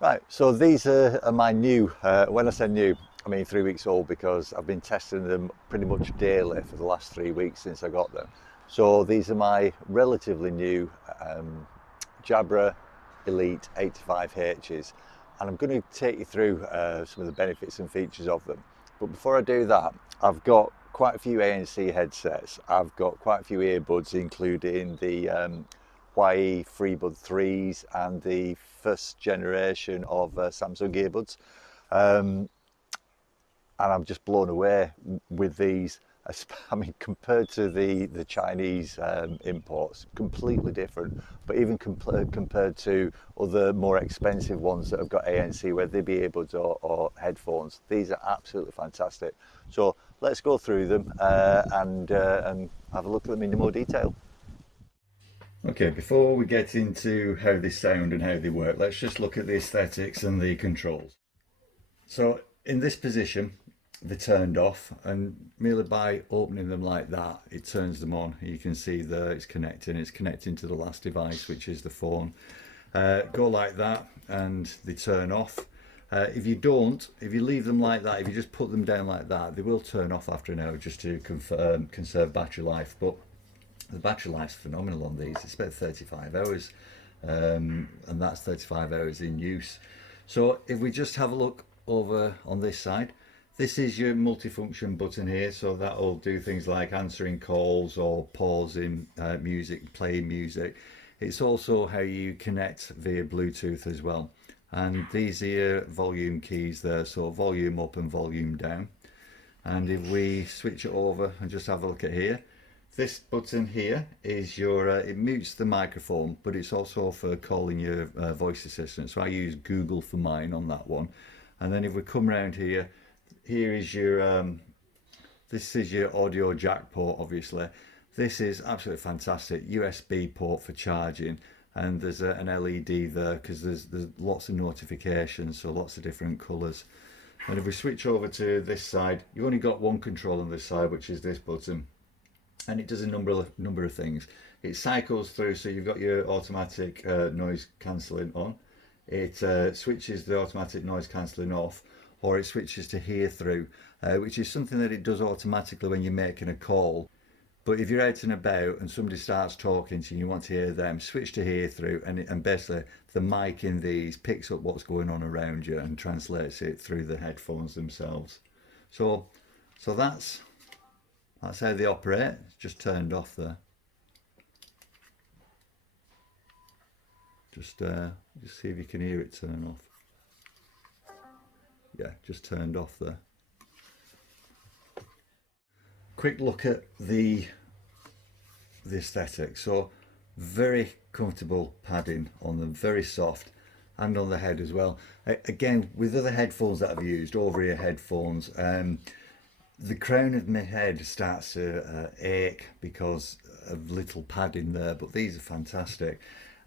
Right, so these are my new, when I say new, I mean 3 weeks old, because I've been testing them pretty much daily for the last 3 weeks since I got them. So these are my relatively new Jabra Elite 85Hs, and I'm going to take you through some of the benefits and features of them. But before I do that, I've got quite a few ANC headsets. I've got quite a few earbuds, including the Huawei Freebuds 3s and the first generation of Samsung earbuds. And I'm just blown away with these. I mean, compared to the Chinese imports, completely different. But even compared to other more expensive ones that have got ANC, whether they be earbuds or headphones, these are absolutely fantastic. So let's go through them and have a look at them in more detail. Okay, before we get into how they sound and how they work, let's just look at the aesthetics and the controls. So in this position, they're turned off, and merely by opening them like that, it turns them on. You can see that it's connecting to the last device, which is the phone. Go like that and they turn off. If you leave them like that, if you just put them down like that, they will turn off after an hour, just to conserve battery life. But the battery life's phenomenal on these. It's about 35 hours, and that's 35 hours in use. So if we just have a look over on this side, this is your multifunction button here, so that'll do things like answering calls or pausing music, playing music. It's also how you connect via Bluetooth as well. And these are your volume keys there, so volume up and volume down. And if we switch it over and just have a look at here, this button here is your, it mutes the microphone, but it's also for calling your voice assistant. So I use Google for mine on that one. And then if we come around here, here is your, this is your audio jack port, obviously. This is absolutely fantastic. USB port for charging. And there's an LED there because there's lots of notifications, so lots of different colours. And if we switch over to this side, you've only got one control on this side, which is this button. And it does a number of things. It cycles through, so you've got your automatic noise cancelling on. It switches the automatic noise cancelling off, or it switches to hear through, which is something that it does automatically when you're making a call. But if you're out and about and somebody starts talking to you and you want to hear them, switch to hear through, and basically the mic in these picks up what's going on around you and translates it through the headphones themselves. So that's how they operate. It's just turned off there. Just see if you can hear it turn off. Yeah, just turned off there. Quick look at the aesthetic. So very comfortable padding on them, very soft, and on the head as well. Again, with other headphones that I've used, over-ear headphones, the crown of my head starts to ache because of little padding there, but these are fantastic.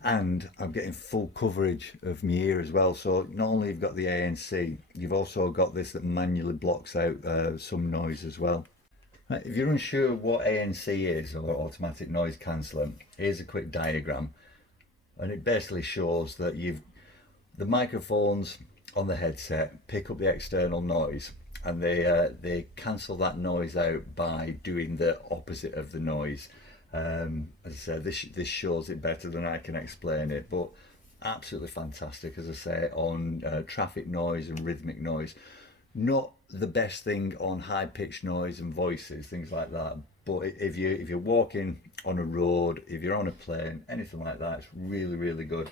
And I'm getting full coverage of my ear as well. So not only you've got the ANC, you've also got this that manually blocks out some noise as well. Right, if you're unsure what ANC is, or automatic noise cancelling, here's a quick diagram. And it basically shows that the microphones on the headset pick up the external noise, and they cancel that noise out by doing the opposite of the noise. As I said, this shows it better than I can explain it, but absolutely fantastic, as I say, on traffic noise and rhythmic noise. Not the best thing on high-pitched noise and voices, things like that, but if you're walking on a road, if you're on a plane, anything like that, it's really, really good.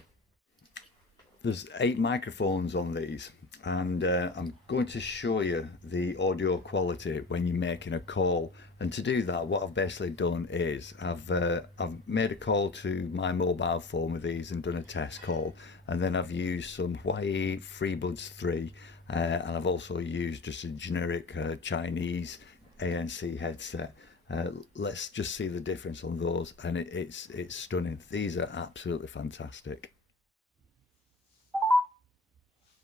There's 8 microphones on these, and I'm going to show you the audio quality when you're making a call. And to do that, what I've basically done is I've made a call to my mobile phone with these and done a test call, and then I've used some Huawei Freebuds 3, and I've also used just a generic Chinese ANC headset. Let's just see the difference on those, and it's stunning. These are absolutely fantastic.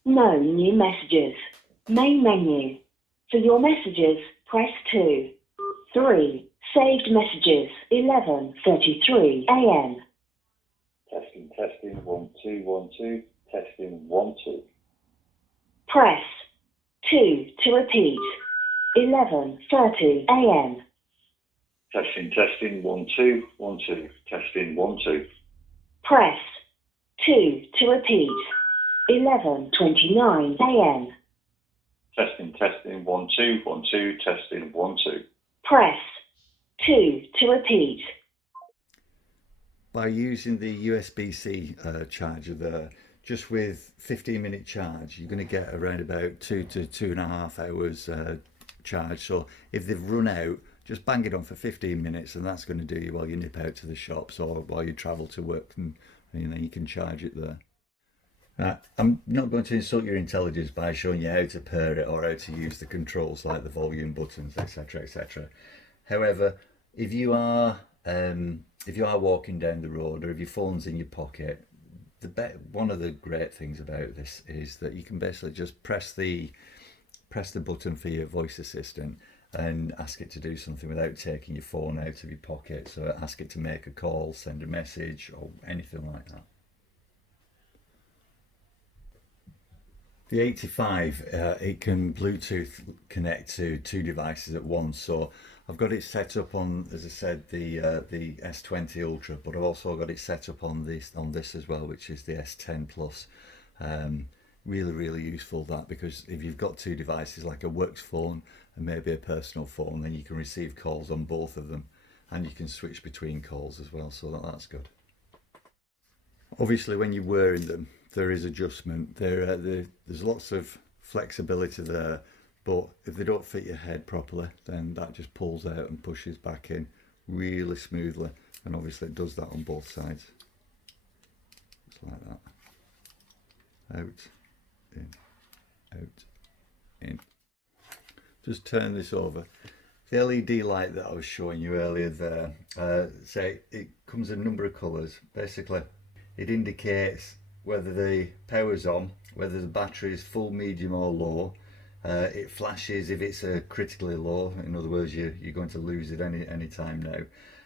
No new messages. Main menu. For your messages, press 2. 3. Saved messages, 11:33 a.m. Testing, 1 2 1 2. Testing 1 2. Press 2 to repeat. 11:30 a.m. Testing 1 2 1 2. Testing 1 2. Press 2 to repeat. 11:29 a.m. Testing 1 2 1 2. Testing 1 2. Press 2 to repeat. By using the USB-C charger there, just with 15-minute charge, you're going to get around about 2 to 2.5 hours charge. So if they've run out, just bang it on for 15 minutes, and that's going to do you while you nip out to the shops or while you travel to work, and you know, you can charge it there. I'm not going to insult your intelligence by showing you how to pair it or how to use the controls like the volume buttons, etc, etc. However, if you are walking down the road, or if your phone's in your pocket, one of the great things about this is that you can basically just press the button for your voice assistant and ask it to do something without taking your phone out of your pocket. So ask it to make a call, send a message, or anything like that. The 85, it can Bluetooth connect to 2 devices at once. So I've got it set up on, as I said, the S20 Ultra, but I've also got it set up on this as well, which is the S10 Plus. Really useful, that, because if you've got 2 devices, like a works phone and maybe a personal phone, then you can receive calls on both of them, and you can switch between calls as well, so that's good. Obviously, when you're wearing them, there is adjustment. There's lots of flexibility there, but if they don't fit your head properly, then that just pulls out and pushes back in really smoothly, and obviously it does that on both sides. Just like that. Out, in, out, in. Just turn this over. The LED light that I was showing you earlier there, say it comes in a number of colours. Basically, it indicates whether the power's on, whether the battery is full, medium or low. It flashes if it's a critically low, in other words you're going to lose it any time now.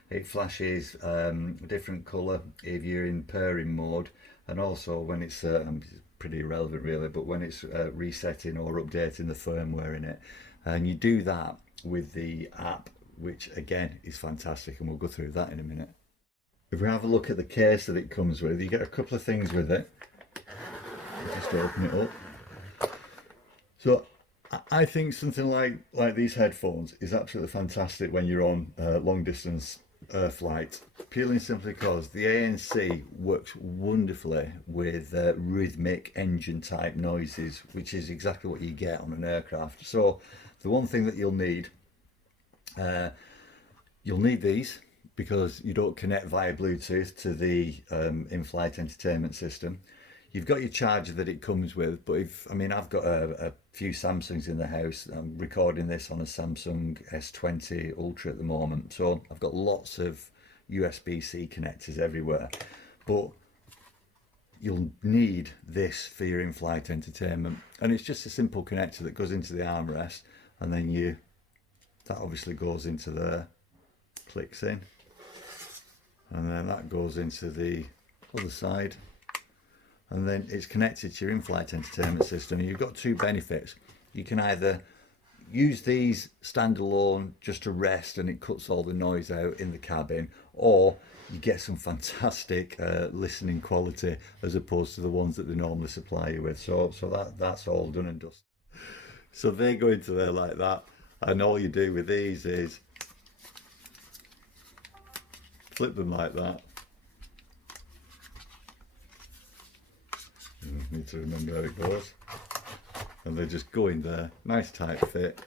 It flashes a different colour if you're in pairing mode, and also when it's pretty irrelevant really, but when it's resetting or updating the firmware in it. And you do that with the app, which again is fantastic, and we'll go through that in a minute. If we have a look at the case that it comes with, you get a couple of things with it. Just open it up. So I think something like these headphones is absolutely fantastic when you're on long distance flight, purely and simply because the ANC works wonderfully with rhythmic engine type noises, which is exactly what you get on an aircraft. So the one thing that you'll need these, because you don't connect via Bluetooth to the in-flight entertainment system. You've got your charger that it comes with, but I've got a few Samsungs in the house. I'm recording this on a Samsung S20 Ultra at the moment, so I've got lots of USB-C connectors everywhere. But you'll need this for your in-flight entertainment, and it's just a simple connector that goes into the armrest, and then that obviously goes into there, clicks in, and then that goes into the other side, and then it's connected to your in-flight entertainment system. And you've got 2 benefits. You can either use these standalone just to rest and it cuts all the noise out in the cabin, or you get some fantastic listening quality as opposed to the ones that they normally supply you with. So that's all done and dusted. So they go into there like that, and all you do with these is flip them like that. You need to remember how it goes, and they just go in there, nice tight fit,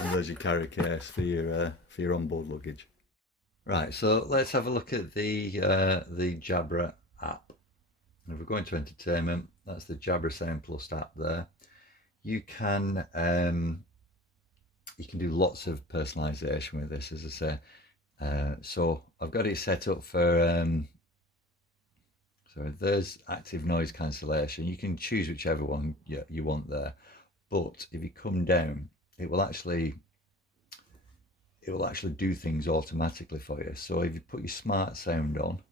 and there's your carry case for your onboard luggage. Right, so let's have a look at the Jabra app. If we're going to entertainment, that's the Jabra Sound Plus app there. You can do lots of personalization with this, as I say. So I've got it set up for so there's active noise cancellation. You can choose whichever one you want there, but if you come down, it will actually do things automatically for you. So if you put your smart sound on,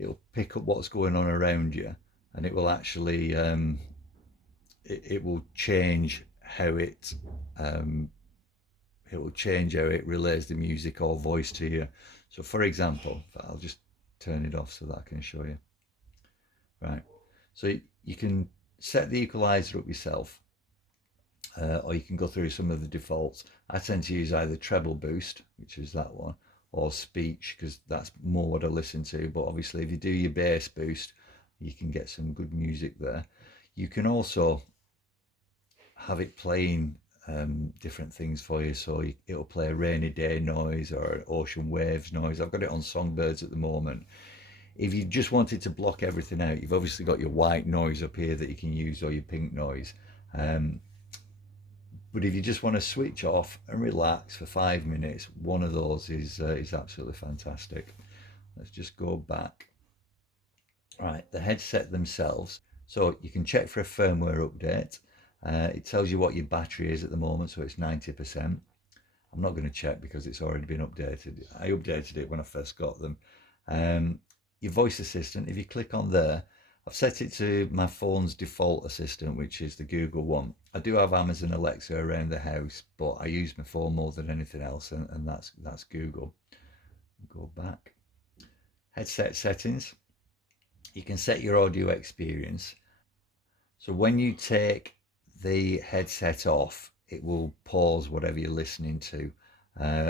it'll pick up what's going on around you, and it will actually it will change how it relays the music or voice to you. So for example, I'll just turn it off so that I can show you. Right, so you can set the equalizer up yourself, or you can go through some of the defaults. I tend to use either treble boost, which is that one, or speech, because that's more what I listen to. But obviously if you do your bass boost, you can get some good music there. You can also have it playing different things for you, so it'll play a rainy day noise or an ocean waves noise. I've got it on Songbirds at the moment. If you just wanted to block everything out, you've obviously got your white noise up here that you can use, or your pink noise. But if you just want to switch off and relax for 5 minutes, one of those is absolutely fantastic. Let's just go back. Right, the headset themselves. So you can check for a firmware update. It tells you what your battery is at the moment, so it's 90%. I'm not going to check because it's already been updated. I updated it when I first got them. Your voice assistant, if you click on there, I've set it to my phone's default assistant, which is the Google one. I do have Amazon Alexa around the house, but I use my phone more than anything else, and that's Google. Go back. Headset settings. You can set your audio experience. So when you take the headset off, it will pause whatever you're listening to.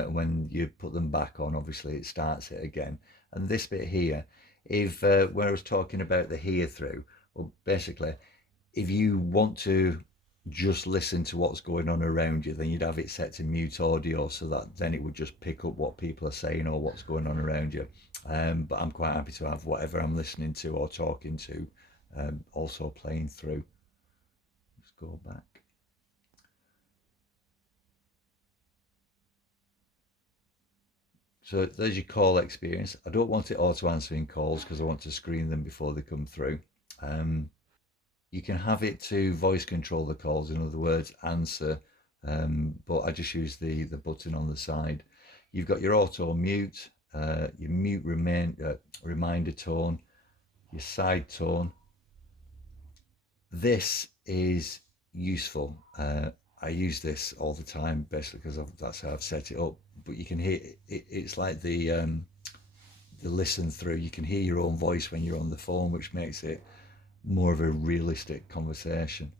When you put them back on, obviously it starts it again. And this bit here, if when I was talking about the hear through, well, basically, if you want to just listen to what's going on around you, then you'd have it set to mute audio, so that then it would just pick up what people are saying or what's going on around you. But I'm quite happy to have whatever I'm listening to or talking to also playing through. Let's go back. So there's your call experience. I don't want it auto answering calls because I want to screen them before they come through. You can have it to voice control the calls, in other words, answer, but I just use the button on the side. You've got your auto mute, your mute reminder tone, your side tone. This is useful. I use this all the time, basically, because that's how I've set it up. But you can hear it's like the listen through. You can hear your own voice when you're on the phone, which makes it more of a realistic conversation.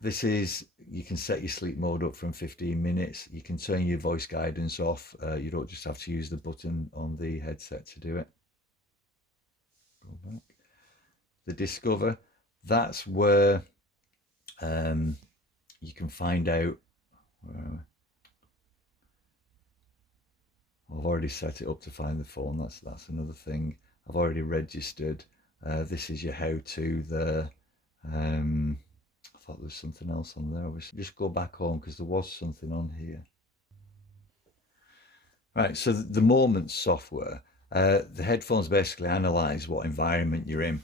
This is, you can set your sleep mode up from 15 minutes. You can turn your voice guidance off. You don't just have to use the button on the headset to do it. Go back. The Discover, that's where you can find out. I've already set it up to find the phone. That's another thing. I've already registered. This is your how-to there. I thought there was something else on there. Just go back home because there was something on here. Right, so the Moments software, the headphones basically analyse what environment you're in.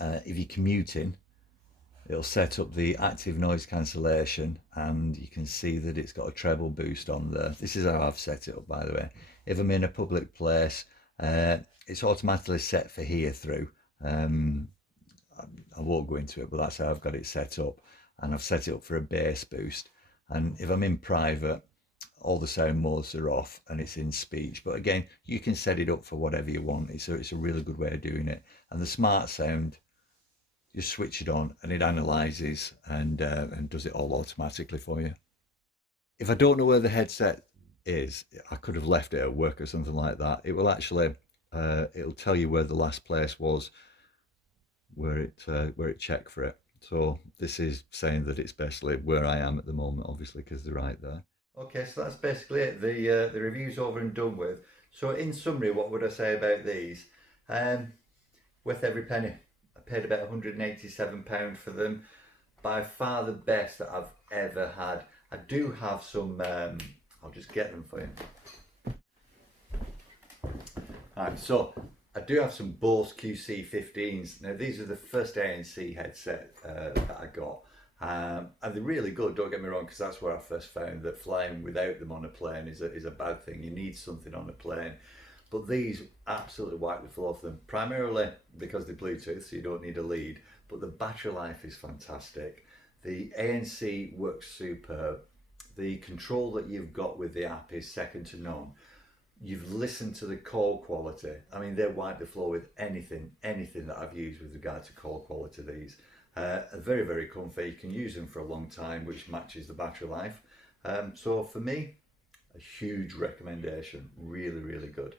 If you're commuting, it'll set up the active noise cancellation, and you can see that it's got a treble boost on there. This is how I've set it up, by the way. If I'm in a public place, it's automatically set for hear through. I won't go into it, but that's how I've got it set up. And I've set it up for a bass boost. And if I'm in private, all the sound modes are off and it's in speech. But again, you can set it up for whatever you want. It's a really good way of doing it. And the smart sound, just switch it on and it analyzes and does it all automatically for you. If I don't know where the headset is, I could have left it at work or something like that. It will actually, it'll tell you where the last place was, where it checked for it. So this is saying that it's basically where I am at the moment, obviously, because they're right there. Okay, so that's basically it. The review's over and done with. So in summary, what would I say about these? Worth every penny. I paid about £187 for them. By far the best that I've ever had. I do have some, I'll just get them for you. Alright, so I do have some Bose QC15s. Now these are the first ANC headset that I got. And they're really good, don't get me wrong, because that's where I first found that flying without them on a plane is a bad thing. You need something on a plane. But these absolutely wipe the floor off them, primarily because they're Bluetooth, so you don't need a lead, but the battery life is fantastic. The ANC works superb. The control that you've got with the app is second to none. You've listened to the call quality. I mean, they wipe the floor with anything that I've used with regard to call quality. These are very, very comfy. You can use them for a long time, which matches the battery life. So for me, a huge recommendation. Really, really good.